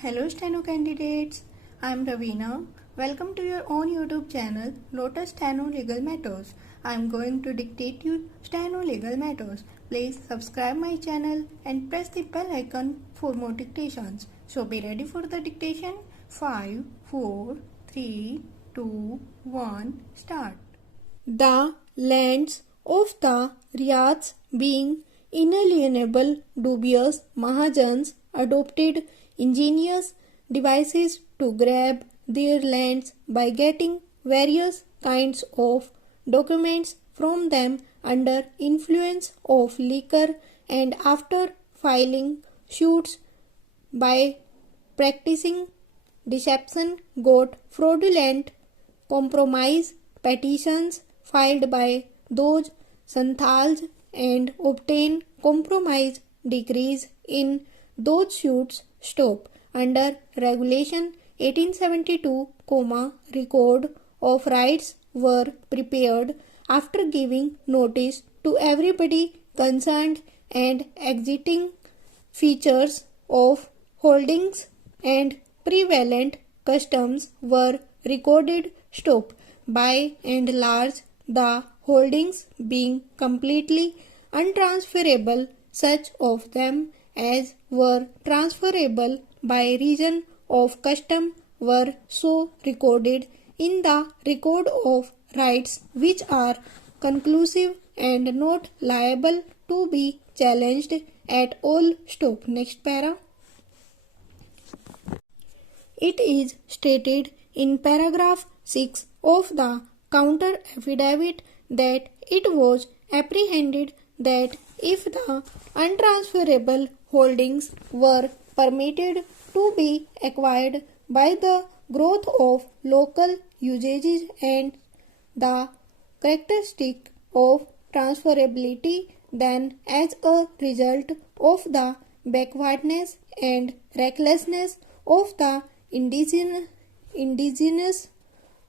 Hello Steno candidates, I am Ravina. Welcome to your own YouTube channel Lotus Steno Legal Matters. I am going to dictate you Steno Legal Matters. Please subscribe my channel and press the bell icon for more dictations. So be ready for the dictation. 5, 4, 3, 2, 1, start. The lands of the Riyats being inalienable, dubious Mahajans adopted ingenious devices to grab their lands by getting various kinds of documents from them under influence of liquor, and after filing suits by practicing deception got fraudulent compromise petitions filed by those Santals and obtain compromise decrees in those suits. Stop. Under Regulation 1872, record of rights were prepared after giving notice to everybody concerned, and exiting features of holdings and prevalent customs were recorded. Stop. By and large, the holdings being completely untransferable, such of them as were transferable by reason of custom were so recorded in the record of rights, which are conclusive and not liable to be challenged at all. Stop. Next para. It is stated in paragraph 6 of the counter affidavit that it was apprehended that if the untransferable holdings were permitted to be acquired by the growth of local usages and the characteristic of transferability, then as a result of the backwardness and recklessness of the indigenous,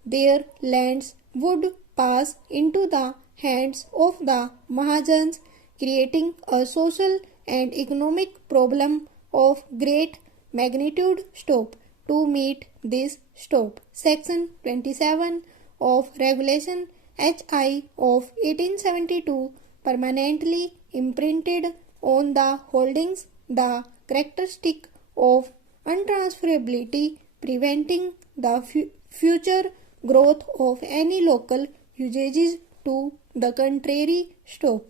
their lands would pass into the hands of the Mahajans, creating a social and economic problem of great magnitude. Stop. To meet this, stop. Section 27 of Regulation HI of 1872 permanently imprinted on the holdings the characteristic of untransferability, preventing the future growth of any local usages to the contrary. Stop.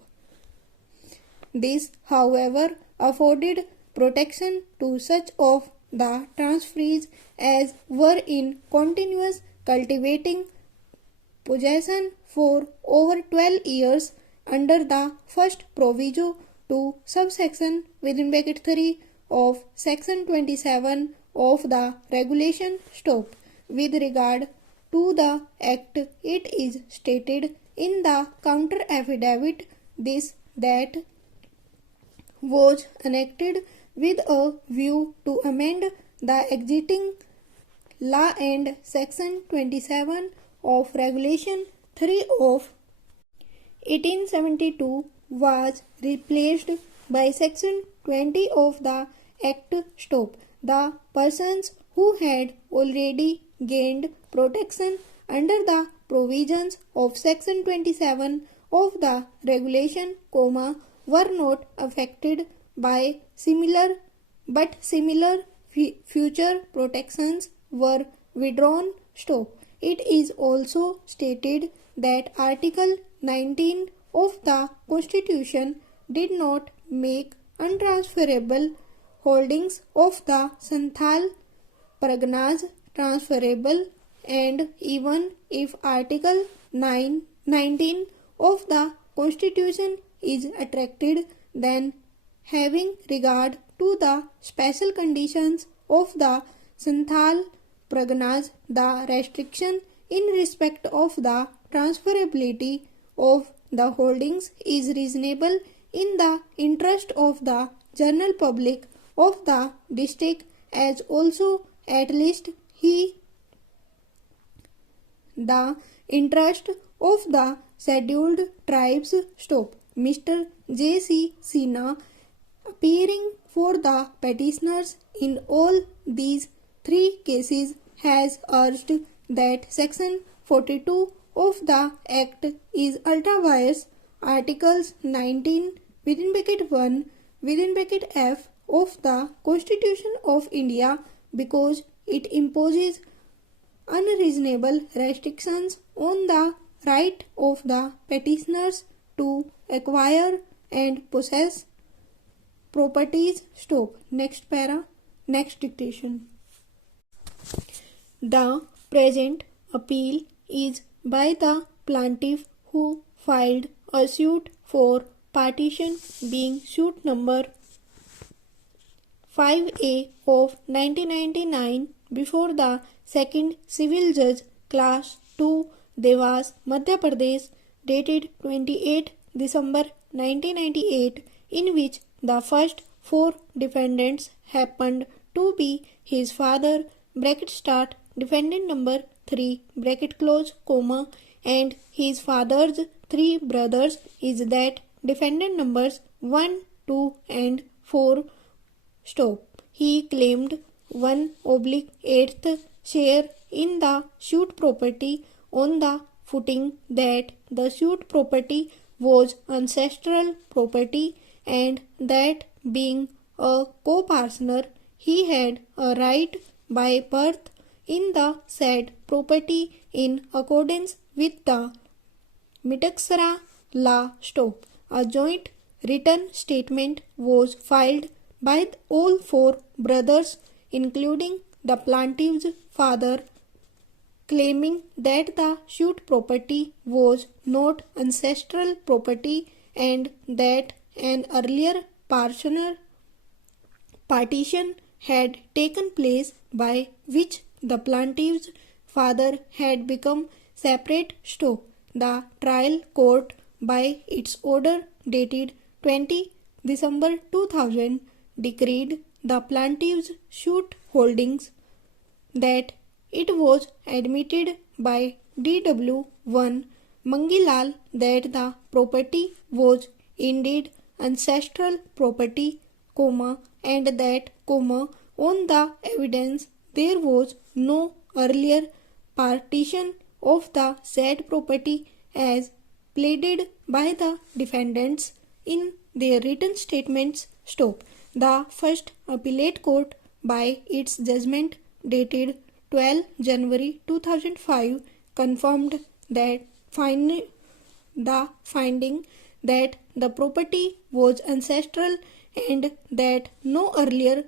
This, however, afforded protection to such of the transferees as were in continuous cultivating possession for over 12 years under the first proviso to subsection within bracket 3 of section 27 of the regulation. Stop. With regard to the act, it is stated in the counter affidavit this that was enacted with a view to amend the existing law, and section 27 of regulation 3 of 1872 was replaced by section 20 of the act. Stop. The persons who had already gained protection under the provisions of section 27 of the regulation, were not affected by similar future protections were withdrawn. Stop. It is also stated that Article 19 of the Constitution did not make untransferable holdings of the Santhal Parganas transferable, and even if Article 19 of the Constitution is attracted, then having regard to the special conditions of the Santhal Parganas, the restriction in respect of the transferability of the holdings is reasonable in the interest of the general public of the district, as also at least the interest of the scheduled tribes. Stop. Mr. J.C. Sinha appearing for the petitioners in all these three cases has urged that Section 42 of the Act is ultra vires Articles 19 within bracket 1 within bracket F of the Constitution of India because it imposes unreasonable restrictions on the right of the petitioners to acquire and possess properties. Stop. Next para. Next dictation. The present appeal is by the plaintiff who filed a suit for partition being suit number 5A of 1999 before the second civil judge class 2 Devas, Madhya Pradesh, dated 28 December 1998, in which the first four defendants happened to be his father, bracket start, defendant number 3, bracket close, comma, and his father's three brothers is that defendant numbers 1, 2, and 4. Stop. He claimed 1/8th share in the suit property on the footing that the suit property was ancestral property and that being a co-partner, he had a right by birth in the said property in accordance with the Mitaksara law. Stop. A joint written statement was filed by all four brothers, including the plaintiff's father, claiming that the suit property was not ancestral property and that an earlier partition had taken place by which the plaintiff's father had become separate. Stop. The trial court, by its order dated 20 December 2000, decreed the plaintiff's suit holdings that it was admitted by D.W.1 Mangilal that the property was indeed ancestral property, and that, on the evidence there was no earlier partition of the said property as pleaded by the defendants in their written statements. Stop. The first appellate court, by its judgment dated 12 January 2005, confirmed that the finding that the property was ancestral and that no earlier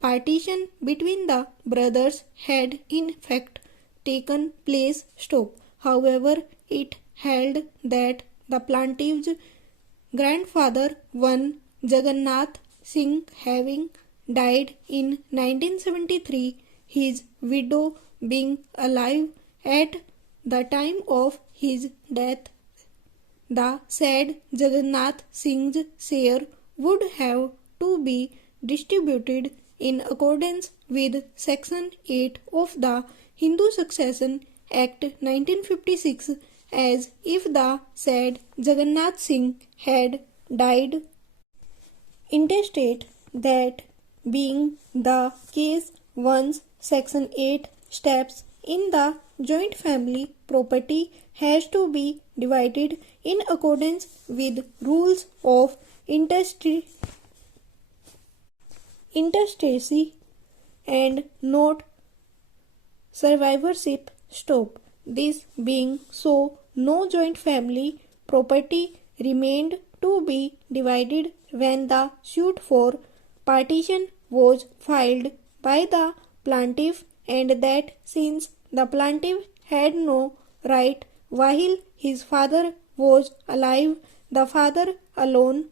partition between the brothers had in fact taken place. Stop. However, it held that the plaintiff's grandfather, one Jagannath Singh, having died in 1973, his widow being alive at the time of his death, the said Jagannath Singh's share would have to be distributed in accordance with Section 8 of the Hindu Succession Act 1956 as if the said Jagannath Singh had died intestate. That being the case, once Section 8 steps in, the joint family property has to be divided in accordance with rules of intestacy and not survivorship. Stop. This being so, no joint family property remained to be divided when the suit for partition was filed by the plaintiff, and that since the plaintiff had no right while his father was alive, the father alone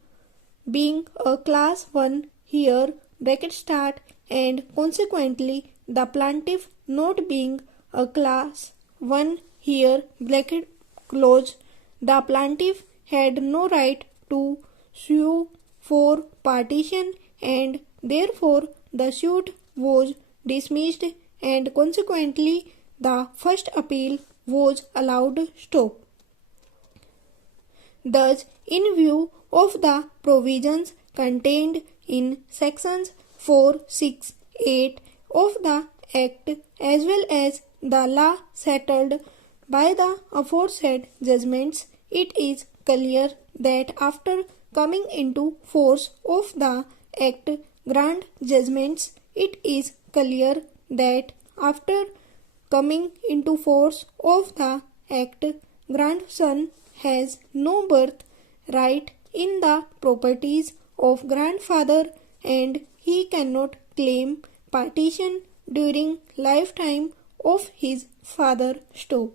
being a class 1 here, bracket start, and consequently the plaintiff not being a class 1 here, bracket close, the plaintiff had no right to sue for partition, and therefore the suit was dismissed, and consequently the first appeal was allowed. Stop. Thus, in view of the provisions contained in sections 4, 6, 8 of the Act as well as the law settled by the aforesaid judgments, it is clear that after coming into force of the Act grant judgments, it is clear that after coming into force of the Act, grandson has no birth right in the properties of grandfather and he cannot claim partition during lifetime of his father. Stop.